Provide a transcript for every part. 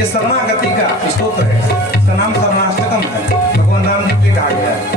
ये शरणागति का स्तोत्र है, इसका नाम शरणाष्टकम है। भगवान राम जी के कहा गया है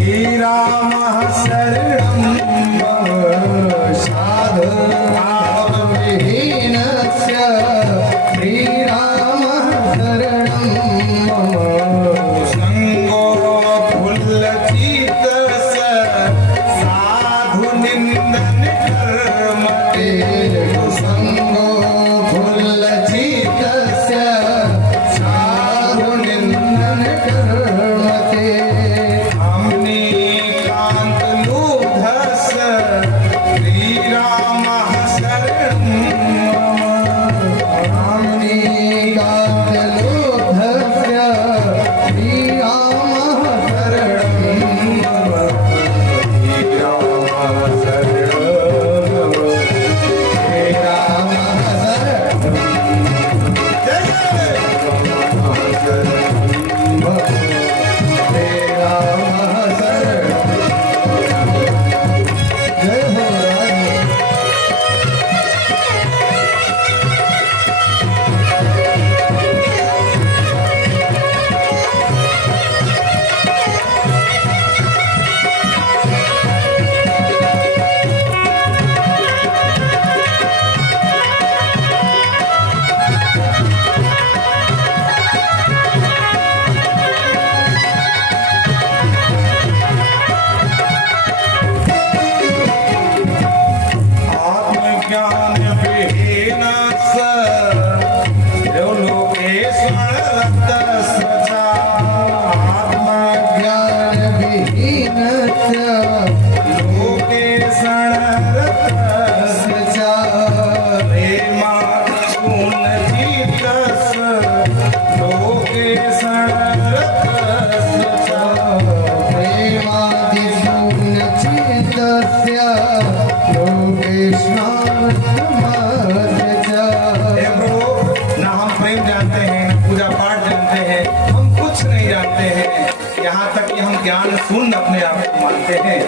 श्रीरामः शरणं मम साधुविहीनस्य श्रीरामः शरणं मम संगो फुल्लचितस्य साधुनिन्दन कर्मते संगो फुल्लचितस्य साधुनिन्दन कर्मते कान्तलुब्धस्य श्रीरामः शरणं कान्तलुब्धस्य श्रीरामः शरणं मम श्रीरामः शरणं श्रीरामः शरणं श्रीरामः शरणं जय हो राम। आत्मज्ञान विहीनस्य लोकेश्वरस्य च ज्ञानविहीनस्य लोकेश्वरस्य च प्रेमाशून्यचित्तस्य लोकेश्वरस्य च प्रेमादिशून्यचित्तस्य लोकेश्वरस्य च हे प्रभु, ना हम प्रेम जानते हैं, न पूजा पाठ जानते हैं, हम कुछ नहीं जानते हैं। यहाँ तक कि हम ज्ञान शून्य अपने आप को मानते हैं।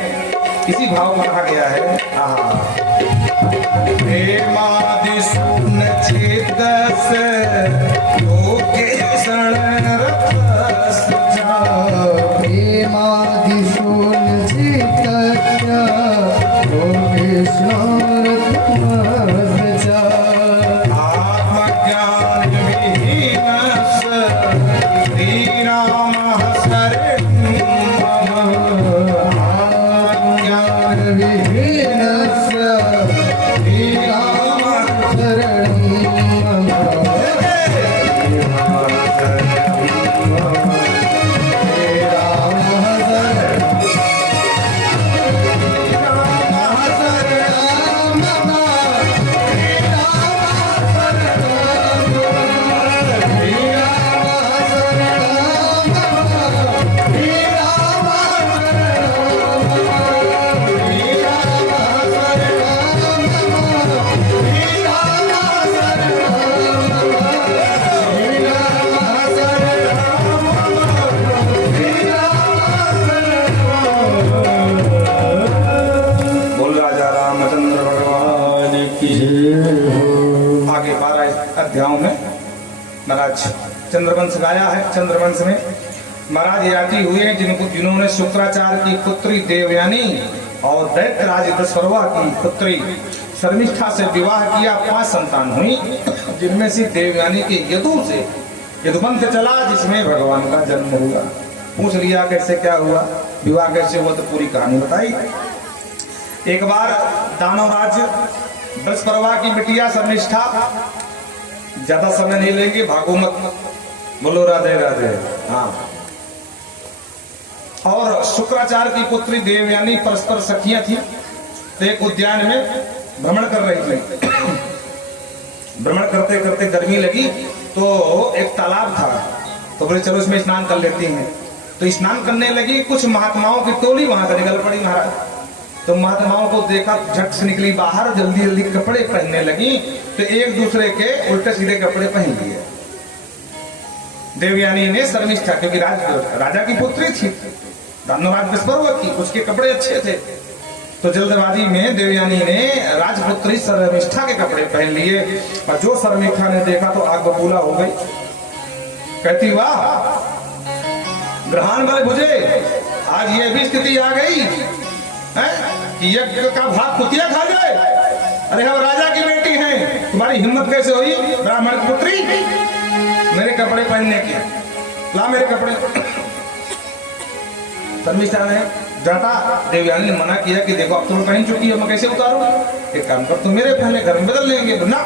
इसी भाव को कहा गया है प्रेमादि शून्य चेतस्य लोकेश्वरस्य च। प्रेमादिशून्यचित्तस्य लोकेश्वरस्य च आत्मज्ञान विहीनस्य श्रीरामः शरणं मम। ज्ञानविहीनस्य श्रीरामः शरणं मम बोल राजा रामचंद्र भगवान की जय। आगे 12 अध्यायों में महाराज चंद्रवंश गाया है। चंद्रवंश में महाराज याति हुए हैं जिन्होंने शुक्राचार्य की पुत्री देवयानी और दैत्यराज दशरवा की पुत्री शर्मिष्ठा से विवाह किया। 5 संतान हुई, जिनमें से देवयानी के यदु से यदुवंश चला, जिसमें भगवान का जन्म हुआ। पूछ लिया कैसे क्या हुआ, विवाह कैसे हुआ, तो पूरी कहानी बताई। एक बार दानवराज दशरवा की बिटिया शर्मिष्ठा, ज्यादा समय नहीं लेंगे, भागो मत, बोलो राधे राधे। हाँ, और शुक्राचार्य की पुत्री देवयानी परस्पर सखियां थी। तो एक उद्यान में भ्रमण कर रही थी। भ्रमण करते करते गर्मी लगी तो एक तालाब था, तो बोले चलो इसमें स्नान कर लेती हैं। तो स्नान करने लगी, कुछ महात्माओं की टोली वहां से निकल पड़ी महाराज। तो महात्माओं को देखा, झट से निकली बाहर, जल्दी जल्दी कपड़े पहनने लगी। तो एक दूसरे के उल्टे सीधे कपड़े पहन लिए। देवयानी ने शर्मिष्ठा, क्योंकि राजा की पुत्री थी, दानवराज दशरवा की, उसके कपड़े अच्छे थे, तो जल्दबाजी में देवयानी ने राजपुत्री शर्मिष्ठा के कपड़े पहन लिए। और जो शर्मिष्ठा ने देखा तो आग बबूला हो गई। कहती वाह ग्रहण वाले बुझे, आज ये भी स्थिति आ गई है कि यज्ञ का भाग कुतिया खा जाए। अरे हम राजा की बेटी हैं, तुम्हारी हिम्मत कैसे हुई ब्राह्मण की पुत्री मेरे कपड़े पहनने की? ला मेरे कपड़े। शर्मिष्ठा ने जाता देवयानी ने मना किया कि देखो अब तुम पहन चुकी है, मैं कैसे उतारूं? एक काम कर, तुम मेरे पहले घर में बदल लेंगे। ना,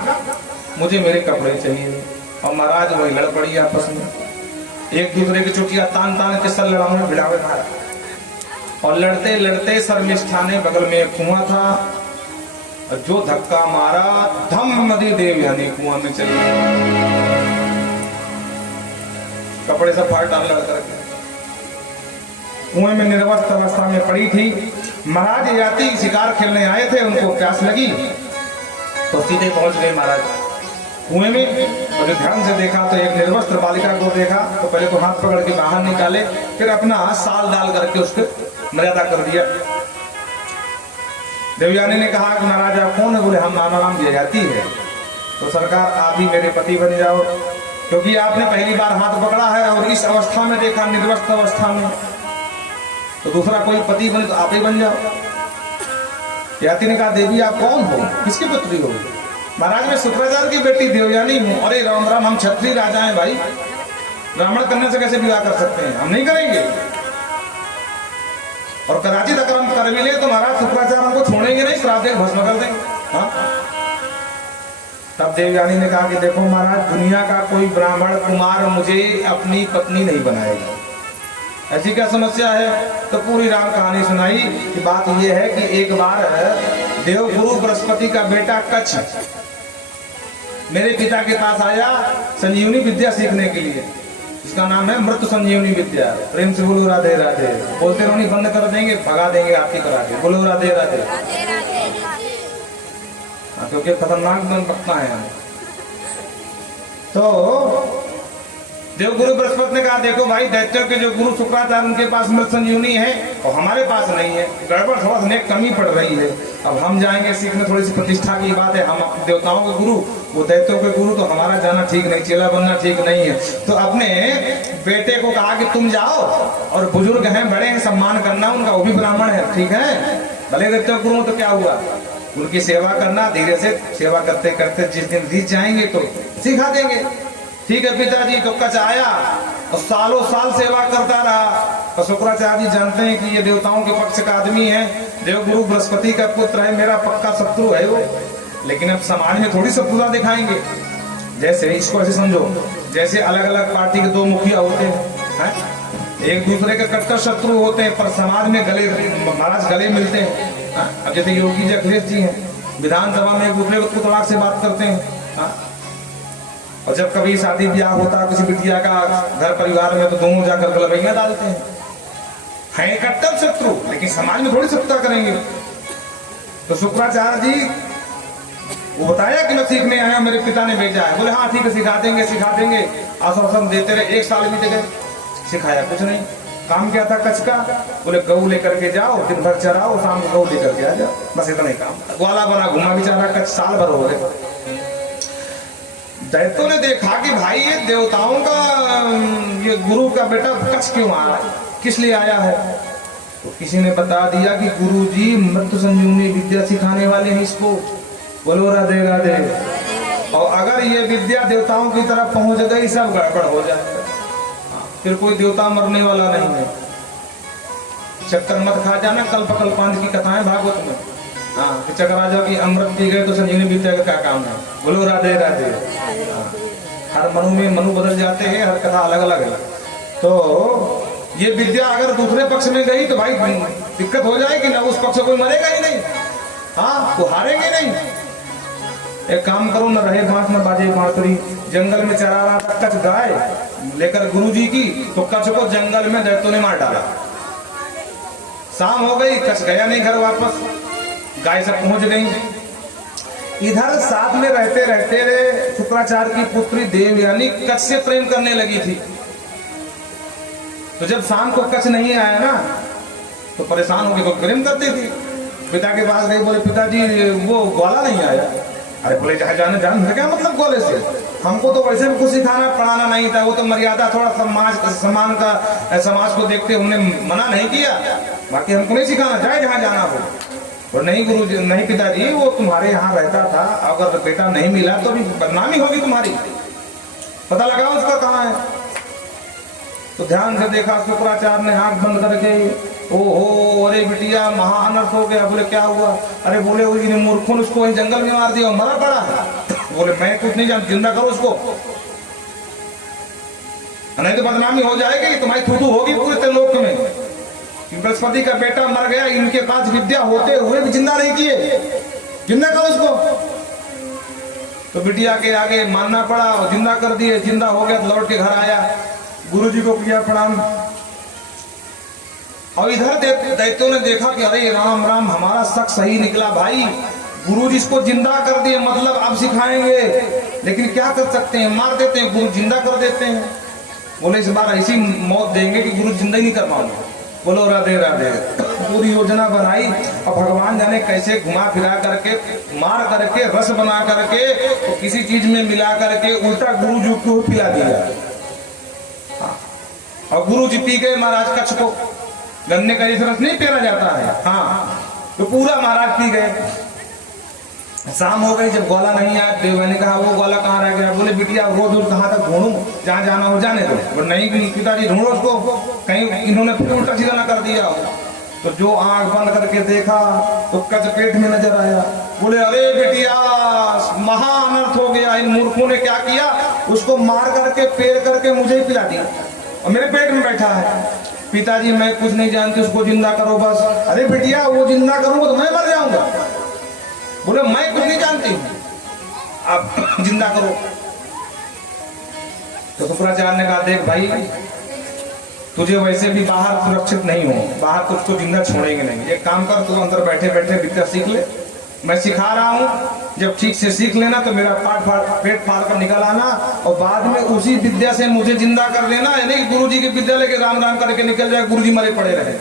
मुझे मेरे कपड़े चाहिए। और महाराज वही लड़ पड़ी आपस में, एक दूसरे की चुटिया तान तान के सर लड़ाऊ में भिड़ावे मारा। और लड़ते लड़ते शर्मिष्ठा ने बगल में एक कुआं था, जो धक्का मारा धम नदी देवयानी कुआं में चली, कपड़े सब फाड़ डाल लड़ करके कुएं में निर्वस्त्र अवस्था में पड़ी थी। महाराज याति शिकार खेलने आए थे, उनको प्यास लगी तो सीधे पहुंच गए महाराज कुएं में। और ध्यान से देखा तो एक निर्वस्त्र बालिका को देखा तो पहले तो हाथ पकड़ के बाहर निकाले, फिर अपना साल डाल करके उसके मर्यादा कर दिया। देवयानी ने कहा कि महाराज आप कौन है? बोले हम नाम ययाति है। तो सरकार आप ही मेरे पति बन जाओ, क्योंकि आपने पहली बार हाथ पकड़ा है और इस अवस्था में देखा, निर्वस्त्र अवस्था में, तो दूसरा कोई पति बने तो आप ही बन जाओ। ययाति ने कहा देवी आप कौन हो, किसकी पुत्री हो? महाराज मैं शुक्राचार्य की बेटी देवयानी हूँ। अरे राम राम, हम क्षत्रिय राजा हैं भाई, ब्राह्मण कन्या से कैसे विवाह कर सकते हैं? हम नहीं करेंगे। और कदाचित अगर हम कर भी ले तो महाराज शुक्राचार्य हमको छोड़ेंगे नहीं, श्राप देंगे, भस्म कर देंगे। हाँ? तब देवयानी ने कहा कि देखो महाराज, दुनिया का कोई ब्राह्मण कुमार मुझे अपनी पत्नी नहीं बनाएगा। ऐसी क्या समस्या है? तो पूरी राम कहानी सुनाई कि बात यह है कि एक बार देवगुरु बृहस्पति का बेटा कच्छ मेरे पिता के पास आया संजीवनी विद्या सीखने के लिए। इसका नाम है मृत्यु संजीवनी विद्या। प्रेम से बोलो राधे राधे। बोलते रहो नहीं, बंद कर देंगे, भगा देंगे आपकी करा के। बोलो राधे राधे। क्योंकि खतरनाक बकता है हम। तो देवगुरु बृहस्पति ने कहा देखो भाई, दैत्यों के जो गुरु शुक्राचार्य उनके पास मृत संजीवनी है और हमारे पास नहीं है, गड़बड़ थोड़ा सा कमी पड़ रही है। अब हम जाएंगे सीखने, थोड़ी सी प्रतिष्ठा की बात है। हम देवताओं के गुरु, वो दैत्यों के गुरु, तो हमारा जाना ठीक नहीं, चेला बनना ठीक नहीं है। तो अपने बेटे को कहा कि तुम जाओ, और बुजुर्ग हैं, बड़े हैं, सम्मान करना उनका, वो भी ब्राह्मण है, ठीक है, भले दैत्यों गुरु तो क्या हुआ, उनकी सेवा करना, धीरे से सेवा करते करते जिस दिन बीत जाएंगे तो सिखा देंगे। ठीक है पिताजी। तो कच्छ आया और सालों साल सेवा करता रहा। और शुक्राचार्य जी जानते हैं कि ये देवताओं के पक्ष का आदमी है, देवगुरु बृहस्पति का पुत्र है, मेरा पक्का शत्रु है वो। लेकिन अब समाज में थोड़ी शत्रुता दिखाएंगे। जैसे इसको ऐसे समझो, जैसे अलग अलग पार्टी के दो मुखिया होते हैं, एक दूसरे के कट्टर शत्रु होते हैं, पर समाज में गले, महाराज गले मिलते हैं। अब जैसे योगी जी अखिलेश जी हैं, विधानसभा में एक दूसरे को तड़ाक से बात करते हैं। और जब कभी शादी ब्याह होता है किसी बिटिया का घर परिवार में, तो दोनों जाकर गलबैया डालते हैं कट्टर शत्रु, लेकिन समाज में थोड़ी शत्रुता करेंगे। तो शुक्राचार्य जी वो बताया कि मैं सीखने आया, मेरे पिता ने भेजा है। बोले हाँ ठीक है, सिखा देंगे सिखा देंगे। आश्वासन देते रहे, 1 साल बीत गए, सिखाया कुछ नहीं। काम क्या था कच्छ का? बोले गऊ लेकर के जाओ, दिन भर चराओ, शाम को गऊ लेकर के आ जाओ, बस इतना ही काम। ग्वाला बना घुमा बेचारा कच्छ, साल भर हो गए। दैत्यों ने देखा कि भाई ये देवताओं का ये गुरु का बेटा कच्छ क्यों आया, किस लिए आया है? तो किसी ने बता दिया कि गुरुजी मृत्यु संजीवनी विद्या सिखाने वाले हैं इसको। बोलो राधे राधे। और अगर ये विद्या देवताओं की तरफ पहुंच गई, सब गड़बड़ हो जाएगा, फिर कोई देवता मरने वाला नहीं है। चक्कर मत खा जाना, कल्पांत की कथाएं भागवत में। हाँ, चक्कर आ जाओ कि अमृत पी गए तो संजीवनी विद्या का क्या काम है। बोलो राधे राधे। हर मनु में मनु बदल जाते हैं, हर कथा अलग अलग है। तो ये विद्या अगर दूसरे पक्ष में गई तो भाई दिक्कत हो जाएगी ना, उस पक्ष कोई मरेगा ही नहीं। हाँ, तो हारेंगे नहीं। एक काम करो, न रहे बांस न बाजे बांसुरी। जंगल में चरा रहा था कच्छ गाय लेकर गुरुजी की, तो कच्छ को जंगल में दैत्यों ने मार डाला। शाम हो गई, कच्छ गया नहीं घर वापस, गाय सब पहुंच गई। इधर साथ में रहते रहते शुक्राचार्य की पुत्री देवयानी कच्छ से प्रेम करने लगी थी। तो जब शाम को कच्छ नहीं आया ना, तो परेशान होकर प्रेम करती थी। पिता के पास गई, बोले पिताजी वो ग्वाला नहीं आया। अरे बोले जाने क्या मतलब ग्वाले से? हमको तो वैसे भी कुछ सिखाना पढ़ाना नहीं था, वो तो मर्यादा थोड़ा समाज को देखते हमने मना नहीं किया, बाकी हमको नहीं सिखाना, चाहे जहाँ जाना हो। और नहीं गुरु जी, नहीं पिताजी, वो तुम्हारे यहाँ रहता था, अगर बेटा नहीं मिला तो भी बदनामी होगी तुम्हारी, पता लगा उसका कहाँ है। तो ध्यान से देखा शुक्राचार्य ने आंख बंद करके, ओहो अरे बिटिया महा अनर्थ हो गया। बोले क्या हुआ? अरे बोले वो मूर्खों ने उसको वहीं जंगल में मार दिया, मरा पड़ा। बोले मैं कुछ नहीं जानता, जिंदा करो उसको, नहीं तो बदनामी हो जाएगी, तुम्हारी थूथू होगी पूरे त्रिलोक में कि बृहस्पति का बेटा मर गया, इनके पास विद्या होते हुए भी जिंदा नहीं किए, जिंदा करो उसको। तो बिटिया के आगे मानना पड़ा और जिंदा कर दिए। जिंदा हो गया तो लौट के घर आया, गुरुजी को किया प्रणाम। और इधर दैत्यों ने देखा कि अरे राम राम, हमारा शक सही निकला भाई, गुरुजी इसको जिंदा कर दिए, मतलब अब सिखाएंगे, लेकिन क्या कर सकते हैं, मार देते हैं, गुरु जिंदा कर देते हैं। बोले इस बार ऐसी मौत देंगे कि गुरु जिंदा ही नहीं कर पाऊंगा। बोलो राधे राधे। पूरी योजना बनाई और भगवान जाने कैसे घुमा फिरा करके, मार करके, रस बना करके, तो किसी चीज में मिला करके उल्टा गुरु जी को पिला दिया। और गुरु जी पी गए महाराज कच्छ को, गन्ने का जिस रस नहीं पिया जाता है, हाँ, तो पूरा महाराज पी गए। शाम हो गई, जब ग्वाला नहीं आया, देवया ने कहा वो ग्वाला कहाँ रह गया? बोले बिटिया रोज रोज कहाँ तक ढूंढूं, जहाँ जाना हो जाने दो। और नहीं पिताजी ढूंढो उसको, कहीं इन्होंने फिर उल्टा सीधा ना कर दिया। तो जो आंख बंद करके देखा तो कच पेट में नजर आया। बोले अरे बिटिया महा अनर्थ हो गया, इन मूर्खों ने क्या किया, उसको मार करके पेड़ करके मुझे ही पिला दिया और मेरे पेट में बैठा है। पिताजी मैं कुछ नहीं जानती, उसको जिंदा करो बस। अरे बिटिया वो जिंदा करूंगा तो मैं मर जाऊंगा। बोले मैं कुछ नहीं जानती, आप जिंदा करो। तो शुक्राचार्य ने कहा देख भाई, तुझे वैसे भी बाहर सुरक्षित नहीं हो, बाहर तुझको जिंदा छोड़ेंगे नहीं। एक काम कर, तू अंदर बैठे बैठे विद्या सीख ले, मैं सिखा रहा हूँ, जब ठीक से सीख लेना तो मेरा पेट फाड़ कर निकल आना और बाद में उसी विद्या से मुझे जिंदा कर देना। यानी गुरु जी की विद्या लेके राम राम करके निकल जाए, गुरु जी मरे पड़े रहे।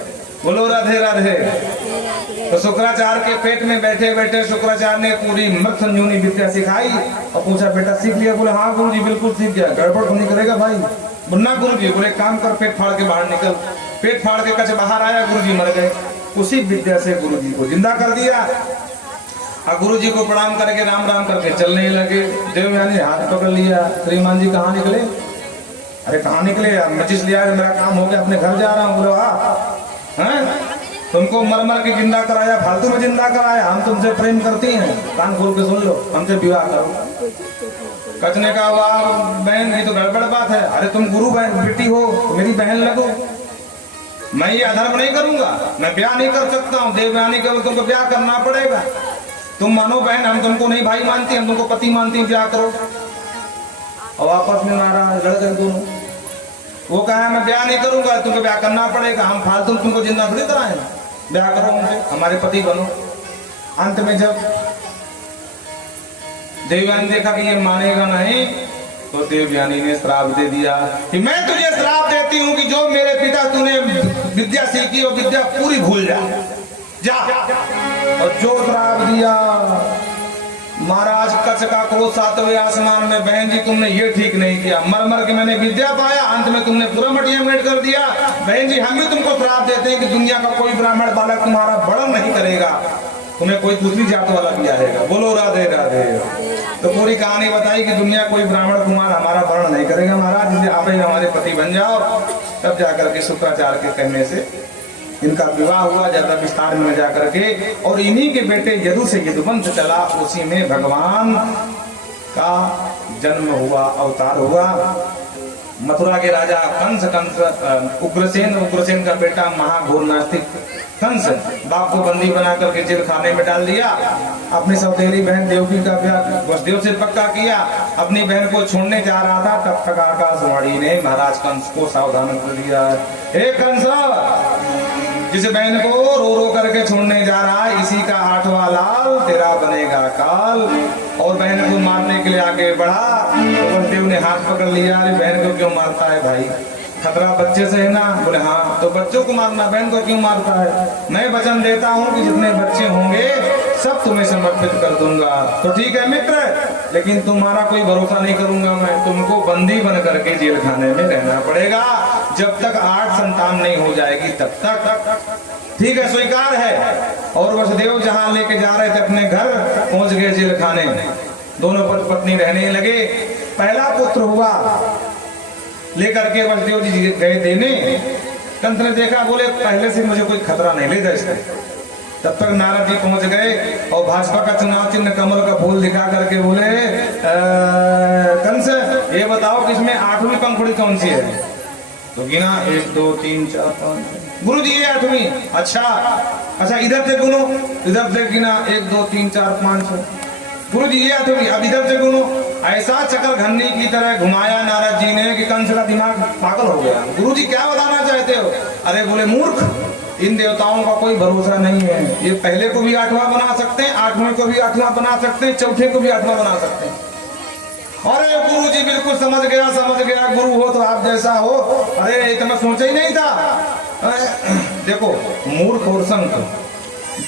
बोलो राधे राधे। तो शुक्राचार्य के पेट में बैठे बैठे शुक्राचार्य ने पूरी मृत संजीवनी विद्या सिखाई और पूछा बेटा सीख लिया? बोले हाँ गुरु जी बिल्कुल सीख गया। गड़बड़ तो नहीं करेगा भाई? मुन्ना गुरु जी। बोले काम कर, पेट फाड़ के बाहर निकल। पेट फाड़ के कच बाहर आया, गुरु जी मर गए। उसी विद्या से गुरु जी को जिंदा कर दिया और गुरु जी को प्रणाम करके राम राम करके चलने लगे। देवयानी ने हाथ पकड़ लिया, श्रीमान जी कहाँ निकले? अरे कहाँ निकले? मचिस लिया, मेरा काम हो गया, अपने घर जा रहा हूँ। बोलो हाँ, तुमको मर मर के जिंदा कराया, फालतू में जिंदा कराया, हम तुमसे प्रेम करती हैं, कान खोल के सुन लो, हमसे विवाह करो। कचने का वाह बहन, ये तो गड़बड़ बात है। अरे तुम गुरु बहन बेटी हो, मेरी बहन लगो, मैं ये अधर्म नहीं करूंगा, मैं ब्याह नहीं कर सकता हूँ। देवयानी केवल तुमको ब्याह करना पड़ेगा। तुम मानो बहन, हम तुमको नहीं भाई मानती, हम तुमको पति मानती, ब्याह करो। और आपस में मारा, लड़ गए दोनों। वो कहा मैं ब्याह नहीं करूंगा, तुमको ब्याह करना पड़ेगा, हम फालतू तुमको जिंदा थोड़ी कराएं, ब्याह करो हमसे, हमारे पति बनो। अंत में जब देवयानी देखा कि ये मानेगा नहीं, तो देवयानी ने श्राप दे दिया कि मैं तुझे श्राप देती हूँ कि जो मेरे पिता तूने विद्या सीखी वो विद्या पूरी भूल जा। और जो श्राप दिया, महाराज कच्छ का क्रोध सातवें आसमान में, बहन जी तुमने ये ठीक नहीं किया, मर मर के मैंने विद्या पाया, अंत में तुमने पूरा मटिया मेट कर दिया। बहन जी हम भी तुमको श्राप देते हैं कि दुनिया का कोई ब्राह्मण बालक तुम्हारा वर्णन नहीं करेगा, तुम्हें कोई दूसरी जात वाला भी आएगा। बोलो राधे राधे। तो पूरी कहानी बताई कि दुनिया कोई ब्राह्मण कुमार हमारा वर्ण नहीं करेगा महाराज, जिसे आप ही हमारे पति बन जाओ। तब जाकर के शुक्राचार्य के कहने से इनका विवाह हुआ, ज्यादा विस्तार में जाकर के। और इन्हीं के बेटे यदु से यदुवंश चला, उसी में भगवान का जन्म हुआ, अवतार हुआ। मथुरा के राजा कंस उग्रसेन का बेटा महाघोर नास्तिक कंस बाप को बंदी बना करके जेल खाने में डाल दिया। अपनी सौतेली बहन देवकी का ब्याह वसुदेव से पक्का किया। अपनी बहन को छोड़ने जा रहा था, तब तक आकाशवाणी ने महाराज कंस को सावधान कर दिया, हे कंस, जिस बहन को रो रो करके छोड़ने जा रहा है, इसी का 8वां लाल तेरा बनेगा काल। और बहन को मारने के लिए आगे बढ़ा तो वसुदेव ने हाथ पकड़ लिया, अरे बहन को क्यों मारता है भाई, खतरा बच्चे से है ना? बोले हाँ। तो बच्चों को मारना, बहन को क्यों मारता है? मैं वचन देता हूँ कि जितने बच्चे होंगे सब तुम्हें समर्पित कर दूंगा। तो ठीक है मित्र, लेकिन तुम्हारा कोई भरोसा नहीं करूंगा मैं, तुमको बंदी बन करके जेल खाने में रहना पड़ेगा जब तक 8 संतान नहीं हो जाएगी तब तक। ठीक है, स्वीकार है। और वसुदेव जहां लेके जा रहे थे अपने घर, पहुंच गए जेल खाने। दोनों पति पत्नी रहने लगे। पहला पुत्र हुआ, लेकर के वसुदेव जी गए देने। कंस ने देखा, बोले पहले से मुझे कोई खतरा नहीं ले जाए। तब तक नारद जी पहुंच गए और भाजपा का चुनाव चिन्ह कमल का फूल दिखा करके बोले, कंस ये बताओ कि इसमें 8वीं पंखुड़ी कौन सी है? तो गिना 1 2 3 4 5। गुरु जी ये 8वीं। अच्छा इधर से गुनो, इधर से गिना 1 2 3 4 5। गुरु जी ये 8वीं। अब इधर से गुनो। ऐसा चक्कर घन्नी की तरह घुमाया नारद जी ने कि कंस का दिमाग पागल हो गया। गुरु जी क्या बताना चाहते हो? अरे बोले मूर्ख, इन देवताओं का कोई भरोसा नहीं है। ये पहले को भी 8वां बना सकते हैं, 8वें को भी 8वां बना सकते हैं, चौथे को भी 8वां बना सकते हैं। अरे गुरु जी बिल्कुल समझ गया, गुरु हो तो आप जैसा हो। अरे ये तो मैं सोचा ही नहीं था। देखो मूर्ख और संत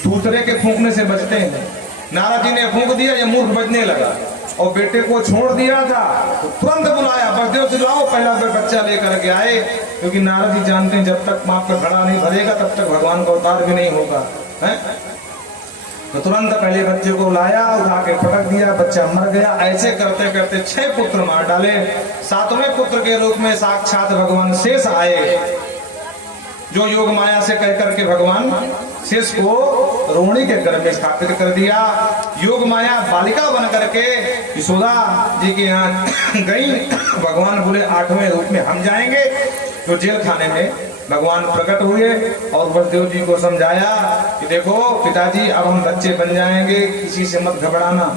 दूसरे के फूंकने से बचते हैं। नारद जी ने फूंक दिया, ये मूर्ख बचने लगा। और बेटे को छोड़ दिया था तो तुरंत बुलाया, वसुदेव से लाओ पहला बच्चा लेकर के आए। क्योंकि नारद जी जानते हैं जब तक बाप का घड़ा नहीं भरेगा तब तक भगवान का अवतार भी नहीं होगा, है? तो तुरंत पहले बच्चे को लाया, उठा के पटक दिया, बच्चा मर गया। ऐसे करते करते 6 पुत्र मार डाले। 7वें पुत्र के रूप में साक्षात भगवान शेष आए, जो योग माया से कह करके भगवान शेष को रोहिणी के गर्भ में स्थापित कर दिया। योग माया बालिका बन करके यशोदा जी के यहाँ गई। भगवान बोले 8वें रूप में हम जाएंगे। तो जेल खाने में भगवान प्रकट हुए और वसुदेव जी को समझाया कि देखो पिताजी, अब हम बच्चे बन जाएंगे, किसी से मत घबराना,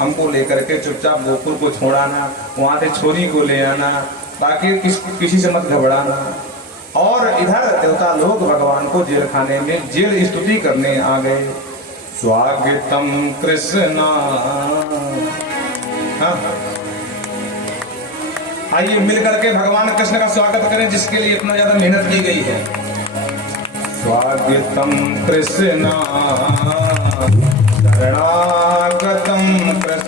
हमको लेकर के चुपचाप गोकुल को छोड़ाना, वहां से छोरी को ले आना, बाकी किसी से मत घबराना। और इधर देवता लोग भगवान को जेल खाने में जेल स्तुति करने आ गए। स्वागतम कृष्णा। हाँ, आइए मिल करके भगवान कृष्ण का स्वागत करें, जिसके लिए इतना ज्यादा मेहनत की गई है। स्वागतम कृष्णा शरणागतम कृष्ण